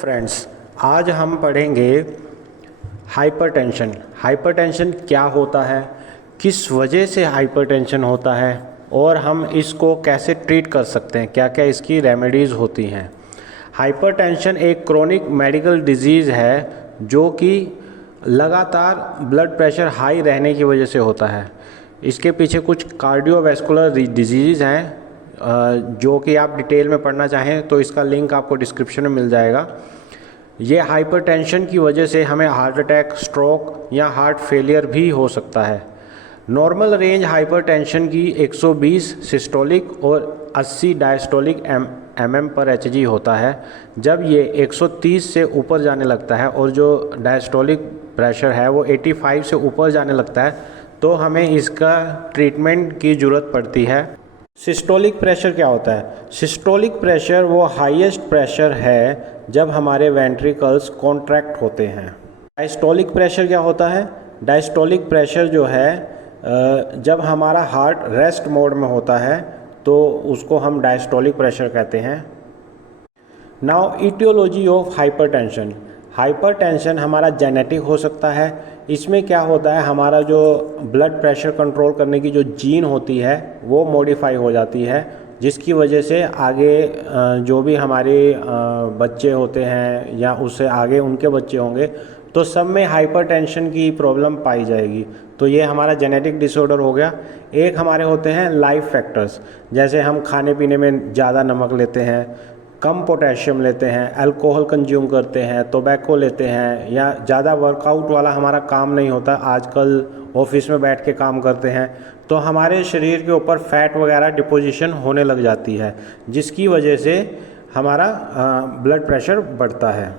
Friends, आज हम पढ़ेंगे हाइपरटेंशन। हाइपरटेंशन क्या होता है, किस वजह से हाइपरटेंशन होता है और हम इसको कैसे ट्रीट कर सकते हैं, क्या क्या इसकी रेमेडीज़ होती हैं। हाइपरटेंशन एक क्रोनिक मेडिकल डिजीज़ है जो कि लगातार ब्लड प्रेशर हाई रहने की वजह से होता है। इसके पीछे कुछ कार्डियोवैस्कुलर डिजीज़ हैं जो कि आप डिटेल में पढ़ना चाहें तो इसका लिंक आपको डिस्क्रिप्शन में मिल जाएगा। ये हाइपरटेंशन की वजह से हमें हार्ट अटैक, स्ट्रोक या हार्ट फेलियर भी हो सकता है। नॉर्मल रेंज हाइपरटेंशन की 120 सिस्टोलिक और 80 डायस्टोलिक mm पर एचजी होता है। जब ये 130 से ऊपर जाने लगता है और जो डायस्टोलिक प्रेशर है वो 85 से ऊपर जाने लगता है तो हमें इसका ट्रीटमेंट की ज़रूरत पड़ती है। सिस्टोलिक प्रेशर क्या होता है? सिस्टोलिक प्रेशर वो हाईएस्ट प्रेशर है जब हमारे वेंट्रिकल्स कॉन्ट्रैक्ट होते हैं। डायस्टोलिक प्रेशर क्या होता है? डायस्टोलिक प्रेशर जो है जब हमारा हार्ट रेस्ट मोड में होता है तो उसको हम डायस्टोलिक प्रेशर कहते हैं। Now aetiology of hypertension. Hypertension हमारा जेनेटिक हो सकता है। इसमें क्या होता है, हमारा जो ब्लड प्रेशर कंट्रोल करने की जो जीन होती है वो मॉडिफाई हो जाती है, जिसकी वजह से आगे जो भी हमारे बच्चे होते हैं या उससे आगे उनके बच्चे होंगे तो सब में हाइपरटेंशन की प्रॉब्लम पाई जाएगी। तो ये हमारा जेनेटिक डिसऑर्डर हो गया। एक हमारे होते हैं लाइफ फैक्टर्स, जैसे हम खाने पीने में ज़्यादा नमक लेते हैं, कम पोटेशियम लेते हैं, अल्कोहल कंज्यूम करते हैं, टोबैको लेते हैं, या ज़्यादा वर्कआउट वाला हमारा काम नहीं होता, आजकल ऑफिस में बैठ के काम करते हैं तो हमारे शरीर के ऊपर फैट वगैरह डिपोजिशन होने लग जाती है, जिसकी वजह से हमारा ब्लड प्रेशर बढ़ता है।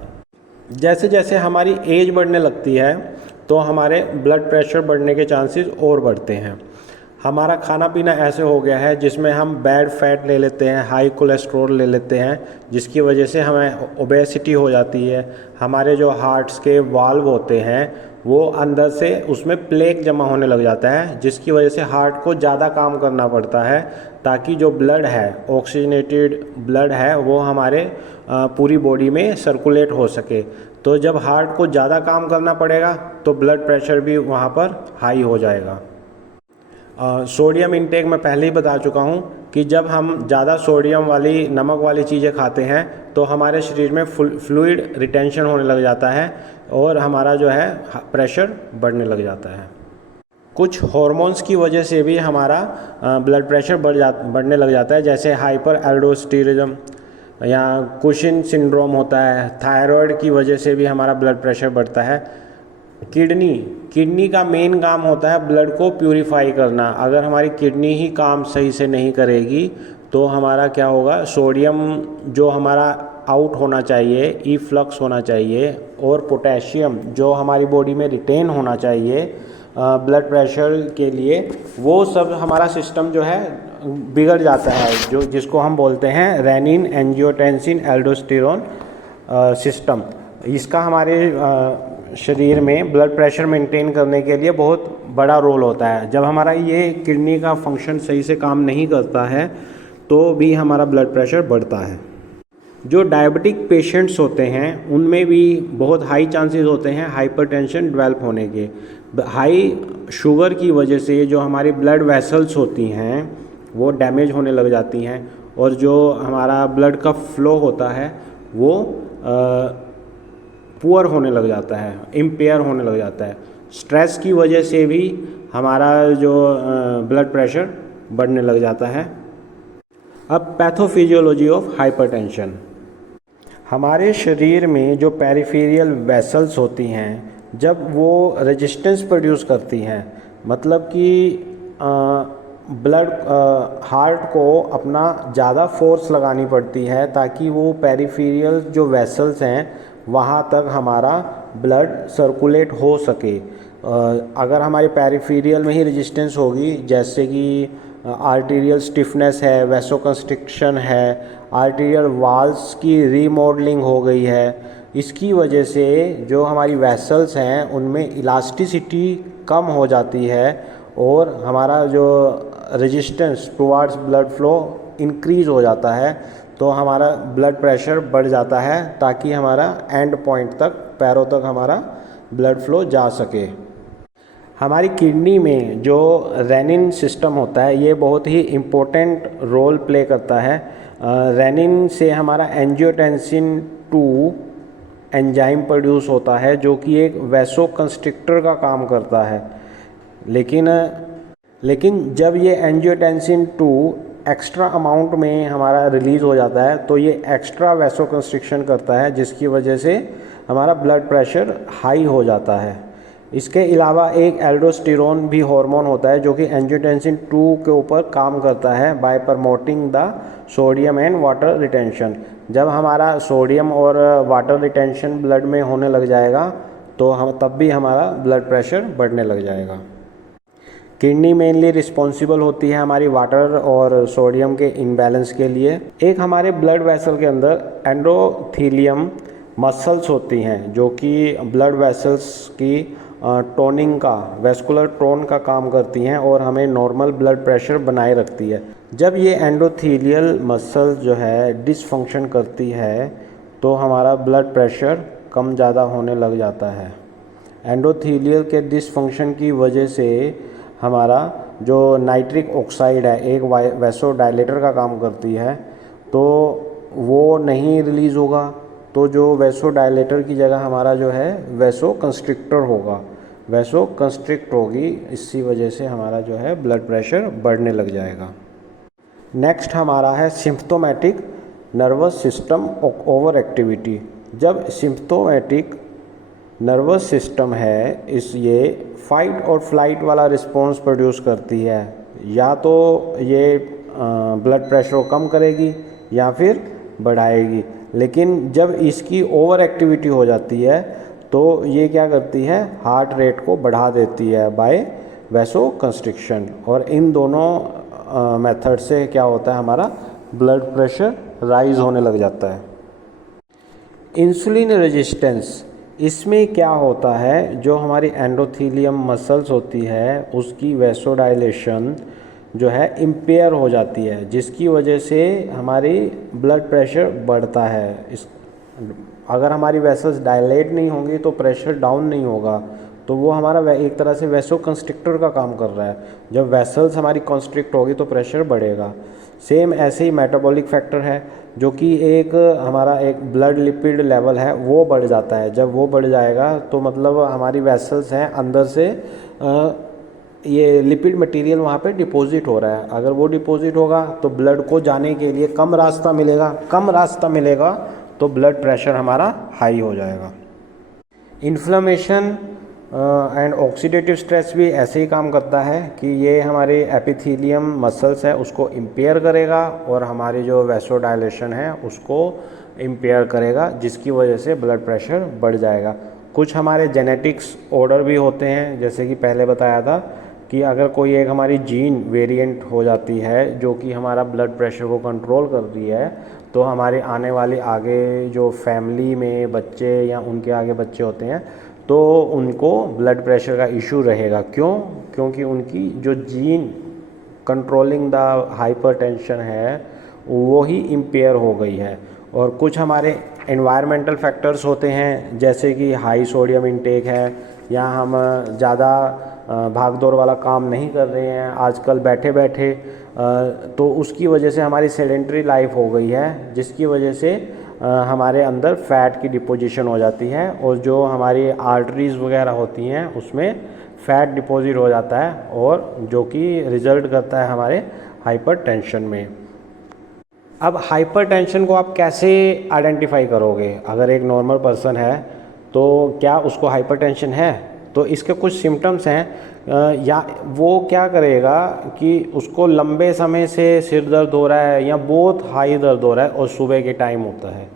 जैसे जैसे हमारी एज बढ़ने लगती है तो हमारे ब्लड प्रेशर बढ़ने के चांसेस और बढ़ते हैं। हमारा खाना पीना ऐसे हो गया है जिसमें हम बैड फैट ले लेते हैं, हाई कोलेस्ट्रॉल ले लेते हैं, जिसकी वजह से हमें ओबेसिटी हो जाती है। हमारे जो हार्ट्स के वाल्व होते हैं वो अंदर से उसमें प्लेक जमा होने लग जाता है, जिसकी वजह से हार्ट को ज़्यादा काम करना पड़ता है ताकि जो ब्लड है, ऑक्सीजनेटेड ब्लड है, वो हमारे पूरी बॉडी में सर्कुलेट हो सके। तो जब हार्ट को ज़्यादा काम करना पड़ेगा तो ब्लड प्रेशर भी वहाँ पर हाई हो जाएगा। सोडियम इंटेक मैं पहले ही बता चुका हूँ कि जब हम ज़्यादा सोडियम वाली, नमक वाली चीज़ें खाते हैं तो हमारे शरीर में फ्लूइड रिटेंशन होने लग जाता है और हमारा जो है प्रेशर बढ़ने लग जाता है। कुछ हार्मोन्स की वजह से भी हमारा ब्लड प्रेशर बढ़ने लग जाता है, जैसे हाइपर एल्डोस्टेरोनिज्म या कुशिन सिंड्रोम होता है। थायराइड की वजह से भी हमारा ब्लड प्रेशर बढ़ता है। किडनी का मेन काम होता है ब्लड को प्यूरिफाई करना। अगर हमारी किडनी ही काम सही से नहीं करेगी तो हमारा क्या होगा, सोडियम जो हमारा आउट होना चाहिए, इफ्लक्स होना चाहिए, और पोटेशियम जो हमारी बॉडी में रिटेन होना चाहिए ब्लड प्रेशर के लिए, वो सब हमारा सिस्टम जो है बिगड़ जाता है, जो जिसको हम बोलते हैं रेनिन एंजियोटेंसिन एल्डोस्टेरोन सिस्टम। इसका हमारे शरीर में ब्लड प्रेशर मेंटेन करने के लिए बहुत बड़ा रोल होता है। जब हमारा ये किडनी का फंक्शन सही से काम नहीं करता है तो भी हमारा ब्लड प्रेशर बढ़ता है। जो डायबिटिक पेशेंट्स होते हैं उनमें भी बहुत हाई चांसेस होते हैं हाइपरटेंशन डेवलप होने के। हाई शुगर की वजह से जो हमारी ब्लड वेसल्स होती हैं वो डैमेज होने लग जाती हैं और जो हमारा ब्लड का फ्लो होता है वो पुअर होने लग जाता है, इम्पेयर होने लग जाता है। स्ट्रेस की वजह से भी हमारा जो ब्लड प्रेशर बढ़ने लग जाता है। अब पैथोफिजियोलॉजी ऑफ हाइपरटेंशन। हमारे शरीर में जो पेरिफेरियल वेसल्स होती हैं जब वो रेजिस्टेंस प्रोड्यूस करती हैं, मतलब कि ब्लड हार्ट को अपना ज़्यादा फोर्स लगानी पड़ती है ताकि वो पेरिफेरियल जो वेसल्स हैं वहाँ तक हमारा ब्लड सर्कुलेट हो सके। अगर हमारे पेरिफेरियल में ही रेजिस्टेंस होगी, जैसे कि आर्टीरियल स्टिफनेस है, वैसोकंस्ट्रिक्शन है, आर्टीरियल वाल्स की रीमॉडलिंग हो गई है, इसकी वजह से जो हमारी वेसल्स हैं उनमें इलास्टिसिटी कम हो जाती है और हमारा जो resistance towards blood flow increase हो जाता है। तो हमारा ब्लड प्रेशर बढ़ जाता है, ताकि हमारा एंड पॉइंट तक, पैरों तक हमारा ब्लड फ्लो जा सके। हमारी किडनी में जो रेनिन सिस्टम होता है ये बहुत ही इम्पोर्टेंट रोल प्ले करता है। रेनिन से हमारा एंजियोटेंसिन 2 एंजाइम प्रोड्यूस होता है, जो कि एक वैसोकंस्ट्रिक्टर का काम करता है। लेकिन जब ये एंजियोटेंसिन 2 एक्स्ट्रा अमाउंट में हमारा रिलीज़ हो जाता है तो ये एक्स्ट्रा वैसोकंस्ट्रिक्शन करता है, जिसकी वजह से हमारा ब्लड प्रेशर हाई हो जाता है। इसके अलावा एक एल्डोस्टेरोन भी हार्मोन होता है जो कि एंजियोटेंसिन 2 के ऊपर काम करता है bye promoting the sodium and water retention. जब हमारा सोडियम और वाटर रिटेंशन ब्लड में होने लग जाएगा तो हम तब भी हमारा ब्लड प्रेशर बढ़ने लग जाएगा। किडनी मेनली रिस्पॉन्सिबल होती है हमारी वाटर और सोडियम के इम्बैलेंस के लिए। एक हमारे ब्लड वेसल के अंदर एंडोथेलियम मसल्स होती हैं जो कि ब्लड वेसल्स की टोनिंग का, वेस्कुलर टोन का काम करती हैं और हमें नॉर्मल ब्लड प्रेशर बनाए रखती है। जब ये एंडोथेलियल मसल जो है डिसफंक्शन करती है तो हमारा ब्लड प्रेशर कम ज़्यादा होने लग जाता है। एंडोथेलियल के डिसफंक्शन की वजह से हमारा जो नाइट्रिक ऑक्साइड है, एक वैसोडायलेटर का काम करती है, तो वो नहीं रिलीज़ होगा, तो जो वैसोडायलेटर की जगह हमारा जो है वैसोकंस्ट्रिक्टर होगा, वैसोकंस्ट्रिक्ट होगी। इसी वजह से हमारा जो है ब्लड प्रेशर बढ़ने लग जाएगा। नेक्स्ट हमारा है symptomatic nervous system over activity. जब सिम्प्टोमेटिक नर्वस सिस्टम है ये फाइट और फ्लाइट वाला रिस्पॉन्स प्रोड्यूस करती है, या तो ये ब्लड प्रेशर को कम करेगी या फिर बढ़ाएगी। लेकिन जब इसकी ओवर एक्टिविटी हो जाती है तो ये क्या करती है, हार्ट रेट को बढ़ा देती है बाय वैसोकंस्ट्रिक्शन। और इन दोनों मेथड से क्या होता है, हमारा ब्लड प्रेशर राइज होने लग जाता है। इंसुलिन रेजिस्टेंस, इसमें क्या होता है, जो हमारी एंडोथेलियम मसल्स होती है उसकी वैसोडाइलेशन जो है इम्पेयर हो जाती है, जिसकी वजह से हमारी ब्लड प्रेशर बढ़ता है। अगर हमारी वेसल्स डायलेट नहीं होंगी तो प्रेशर डाउन नहीं होगा, तो वो हमारा एक तरह से वैसोकंस्ट्रिक्टर का काम कर रहा है। जब वेसल्स हमारी कंस्ट्रिक्ट होगी तो प्रेशर बढ़ेगा। सेम ऐसे ही मेटाबॉलिक फैक्टर है जो कि एक हमारा एक ब्लड लिपिड लेवल है वो बढ़ जाता है। जब वो बढ़ जाएगा तो मतलब हमारी वेसल्स हैं अंदर से ये लिपिड मटेरियल वहाँ पे डिपॉजिट हो रहा है। अगर वो डिपॉजिट होगा तो ब्लड को जाने के लिए कम रास्ता मिलेगा तो ब्लड प्रेशर हमारा हाई हो जाएगा। इन्फ्लेमेशन एंड ऑक्सीडेटिव स्ट्रेस भी ऐसे ही काम करता है कि ये हमारे एपिथेलियम मसल्स है उसको इम्पेयर करेगा और हमारी जो वैसोडाइलेशन है उसको इम्पेयर करेगा, जिसकी वजह से ब्लड प्रेशर बढ़ जाएगा। कुछ हमारे जेनेटिक्स ऑर्डर भी होते हैं, जैसे कि पहले बताया था कि अगर कोई एक हमारी जीन वेरिएंट हो जाती है जो कि हमारा ब्लड प्रेशर को कंट्रोल कर रही है, तो हमारे आने वाले आगे जो फैमिली में बच्चे या उनके आगे बच्चे होते हैं तो उनको ब्लड प्रेशर का इशू रहेगा। क्योंकि उनकी जो जीन कंट्रोलिंग द हाइपरटेंशन है वो ही इम्पेयर हो गई है। और कुछ हमारे एनवायरमेंटल फैक्टर्स होते हैं, जैसे कि हाई सोडियम इनटेक है, या हम ज़्यादा भाग दौड़ वाला काम नहीं कर रहे हैं आजकल बैठे बैठे, तो उसकी वजह से हमारी सेडेंटरी लाइफ हो गई है, जिसकी वजह से हमारे अंदर फैट की डिपोजिशन हो जाती है और जो हमारी आर्टरीज़ वगैरह होती हैं उसमें फ़ैट डिपॉजिट हो जाता है, और जो कि रिज़ल्ट करता है हमारे हाइपरटेंशन में। अब हाइपरटेंशन को आप कैसे आइडेंटिफाई करोगे? अगर एक नॉर्मल पर्सन है तो क्या उसको हाइपरटेंशन है? तो इसके कुछ सिम्टम्स हैं। या वो क्या करेगा कि उसको लंबे समय से सिर दर्द हो रहा है या बहुत हाई दर्द हो रहा है और सुबह के टाइम होता है।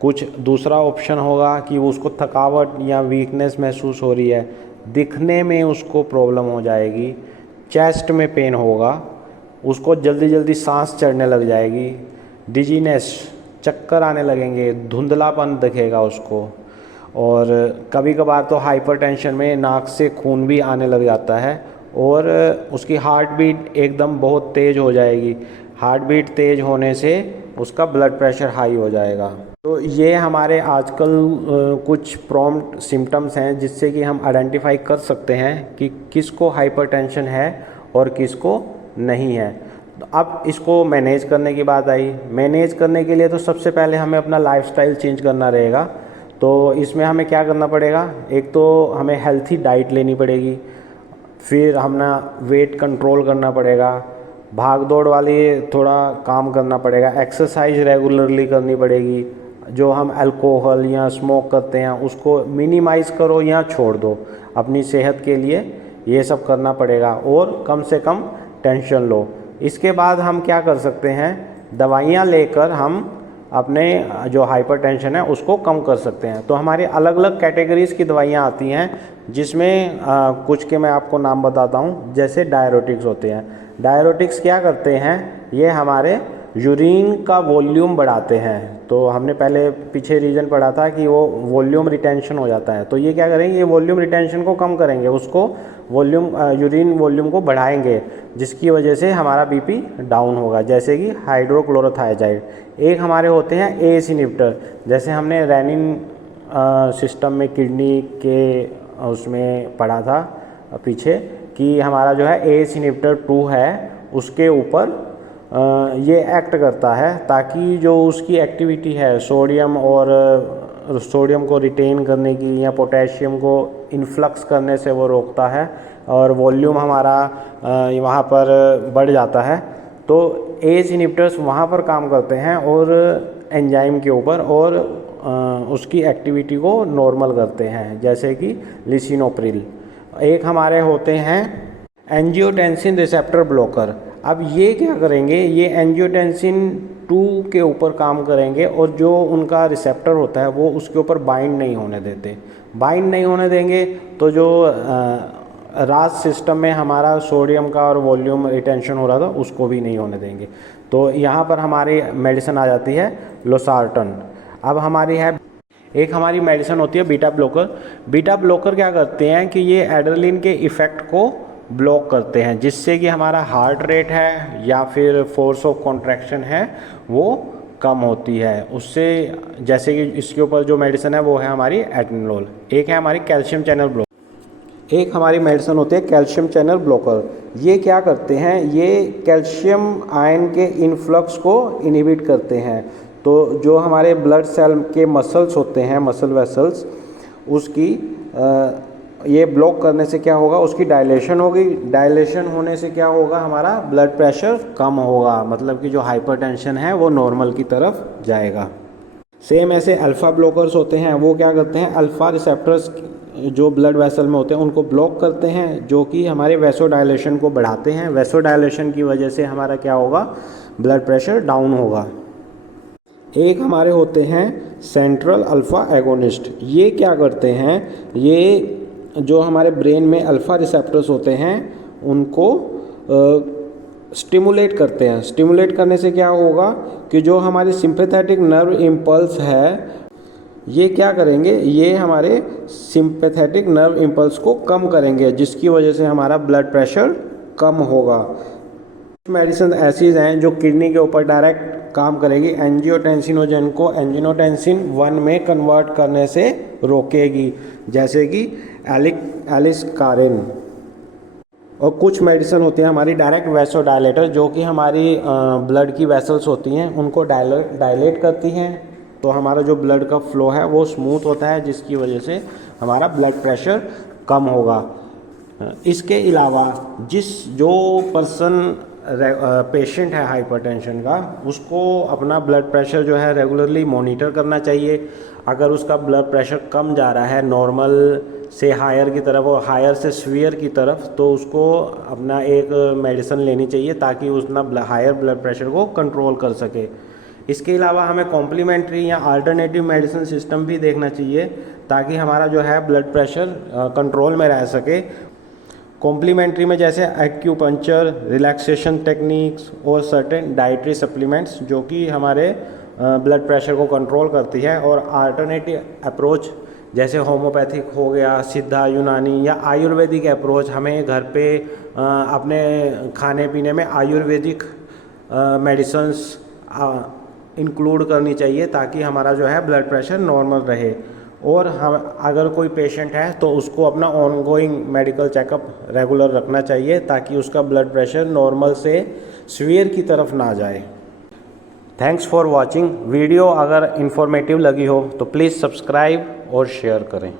कुछ दूसरा ऑप्शन होगा कि वो उसको थकावट या वीकनेस महसूस हो रही है, दिखने में उसको प्रॉब्लम हो जाएगी, चेस्ट में पेन होगा, उसको जल्दी जल्दी सांस चढ़ने लग जाएगी, डिजीनेस, चक्कर आने लगेंगे, धुंधलापन दिखेगा उसको, और कभी कभार तो हाइपरटेंशन में नाक से खून भी आने लग जाता है और उसकी हार्ट बीट एकदम बहुत तेज़ हो जाएगी। हार्ट बीट तेज़ होने से उसका ब्लड प्रेशर हाई हो जाएगा। तो ये हमारे आजकल कुछ प्रॉम्प्ट सिम्टम्स हैं जिससे कि हम आइडेंटिफाई कर सकते हैं कि किसको हाइपरटेंशन है और किसको नहीं है। तो अब इसको मैनेज करने की बात आई। मैनेज करने के लिए तो सबसे पहले हमें अपना लाइफस्टाइल चेंज करना रहेगा। तो इसमें हमें क्या करना पड़ेगा, एक तो हमें हेल्थी डाइट लेनी पड़ेगी, फिर हमने वेट कंट्रोल करना पड़ेगा, भाग दौड़ वाली थोड़ा काम करना पड़ेगा, एक्सरसाइज रेगुलरली करनी पड़ेगी, जो हम अल्कोहल या स्मोक करते हैं उसको मिनिमाइज़ करो या छोड़ दो। अपनी सेहत के लिए ये सब करना पड़ेगा और कम से कम टेंशन लो। इसके बाद हम क्या कर सकते हैं, दवाइयाँ लेकर हम अपने जो हाइपरटेंशन है उसको कम कर सकते हैं। तो हमारी अलग अलग कैटेगरीज़ की दवाइयाँ आती हैं जिसमें कुछ के मैं आपको नाम बताता हूँ। जैसे डायरेटिक्स होते हैं। डायरेटिक्स क्या करते हैं, ये हमारे यूरिन का वॉल्यूम बढ़ाते हैं। तो हमने पहले पीछे रीजन पढ़ा था कि वो वॉल्यूम रिटेंशन हो जाता है। तो ये क्या करेंगे, ये वॉल्यूम रिटेंशन को कम करेंगे, उसको वॉल्यूम यूरिन वॉल्यूम को बढ़ाएंगे, जिसकी वजह से हमारा बीपी डाउन होगा, जैसे कि हाइड्रोक्लोरोथायजाइड। एक हमारे होते हैं एएस इनहिबिटर, जैसे हमने रेनिन सिस्टम में किडनी के उसमें पढ़ा था पीछे कि हमारा जो है एएस इनहिबिटर 2 है, उसके ऊपर ये एक्ट करता है ताकि जो उसकी एक्टिविटी है सोडियम को रिटेन करने की या पोटेशियम को इन्फ्लक्स करने से वो रोकता है और वॉल्यूम हमारा वहाँ पर बढ़ जाता है। तो एएस इनहिबिटर्स वहाँ पर काम करते हैं और एंजाइम के ऊपर और उसकी एक्टिविटी को नॉर्मल करते हैं, जैसे कि लिसिनोप्रिल। एक हमारे होते हैं एंजियोटेंसिन रिसेप्टर ब्लॉकर। अब ये क्या करेंगे, ये एंजियोटेंसिन 2 के ऊपर काम करेंगे और जो उनका रिसेप्टर होता है वो उसके ऊपर बाइंड नहीं होने देते। बाइंड नहीं होने देंगे तो जो रास सिस्टम में हमारा सोडियम का और वॉल्यूम रिटेंशन हो रहा था उसको भी नहीं होने देंगे। तो यहाँ पर हमारी मेडिसिन आ जाती है लोसार्टन। अब हमारी है एक हमारी मेडिसिन होती है बीटा ब्लॉकर। बीटा ब्लॉकर क्या करते हैं कि ये एड्रेनलिन के इफ़ेक्ट को ब्लॉक करते हैं, जिससे कि हमारा हार्ट रेट है या फिर फोर्स ऑफ कॉन्ट्रैक्शन है वो कम होती है उससे। जैसे कि इसके ऊपर जो मेडिसिन है वो है हमारी एटेनोल। एक है हमारी कैल्शियम चैनल ब्लॉकर। एक हमारी मेडिसिन होती है कैल्शियम चैनल ब्लॉकर। ये क्या करते हैं, ये कैल्शियम आयन के इनफ्लक्स को इनहिबिट करते हैं। तो जो हमारे ब्लड सेल के मसल्स होते हैं, मसल वेसल्स, उसकी ये ब्लॉक करने से क्या होगा, उसकी डायलेशन होगी। डायलेशन होने से क्या होगा, हमारा ब्लड प्रेशर कम होगा, मतलब कि जो हाइपरटेंशन है वो नॉर्मल की तरफ जाएगा। सेम ऐसे अल्फ़ा ब्लॉकर्स होते हैं, वो क्या करते हैं, अल्फ़ा रिसेप्टर्स जो ब्लड वेसल में होते हैं उनको ब्लॉक करते हैं, जो कि हमारे वैसो डायलेशन को बढ़ाते हैं। वैसो डायलेशन की वजह से हमारा क्या होगा, ब्लड प्रेशर डाउन होगा। एक हमारे होते हैं सेंट्रल अल्फ़ा एगोनिस्ट। ये क्या करते हैं, ये जो हमारे ब्रेन में अल्फ़ा रिसेप्टर्स होते हैं उनको स्टिमुलेट करते हैं। स्टिमुलेट करने से क्या होगा कि जो हमारी सिंपैथेटिक नर्व इम्पल्स है, ये क्या करेंगे, ये हमारे सिंपैथेटिक नर्व इम्पल्स को कम करेंगे, जिसकी वजह से हमारा ब्लड प्रेशर कम होगा। मेडिसिन ऐसी हैं जो किडनी के ऊपर डायरेक्ट काम करेगी। एंजियोटेंसिनोजन को एंजियोटेंसिन 1 में कन्वर्ट करने से रोकेगी, जैसे कि एलिस्कारिन। और कुछ मेडिसिन होती है हमारी डायरेक्ट वैसोडायलेटर, जो कि हमारी ब्लड की वेसल्स होती हैं उनको डायलेट करती हैं। तो हमारा जो ब्लड का फ्लो है वो स्मूथ होता है, जिसकी वजह से हमारा ब्लड प्रेशर कम होगा। इसके अलावा जो पर्सन पेशेंट है हाइपरटेंशन का, उसको अपना ब्लड प्रेशर जो है रेगुलरली मॉनिटर करना चाहिए। अगर उसका ब्लड प्रेशर कम जा रहा है नॉर्मल से हायर की तरफ और हायर से सीवियर की तरफ, तो उसको अपना एक मेडिसिन लेनी चाहिए ताकि उसना हायर ब्लड प्रेशर को कंट्रोल कर सके। इसके अलावा हमें कॉम्प्लीमेंट्री या अल्टरनेटिव मेडिसिन सिस्टम भी देखना चाहिए ताकि हमारा जो है ब्लड प्रेशर कंट्रोल में रह सके। कॉम्प्लीमेंट्री में जैसे एक्यूपंक्चर, रिलैक्सेशन टेक्निक्स और सर्टेन डाइटरी सप्लीमेंट्स जो कि हमारे ब्लड प्रेशर को कंट्रोल करती है। और अल्टरनेटिव अप्रोच जैसे होम्योपैथिक हो गया, सिद्धा, यूनानी या आयुर्वेदिक अप्रोच, हमें घर पे अपने खाने पीने में आयुर्वेदिक मेडिसिन्स इंक्लूड करनी चाहिए ताकि हमारा जो है ब्लड प्रेशर नॉर्मल रहे। और हम अगर कोई पेशेंट है तो उसको अपना ऑनगोइंग मेडिकल चेकअप रेगुलर रखना चाहिए ताकि उसका ब्लड प्रेशर नॉर्मल से सीवियर की तरफ ना जाए। Thanks for watching. वीडियो अगर इन्फॉर्मेटिव लगी हो तो प्लीज़ सब्सक्राइब और शेयर करें।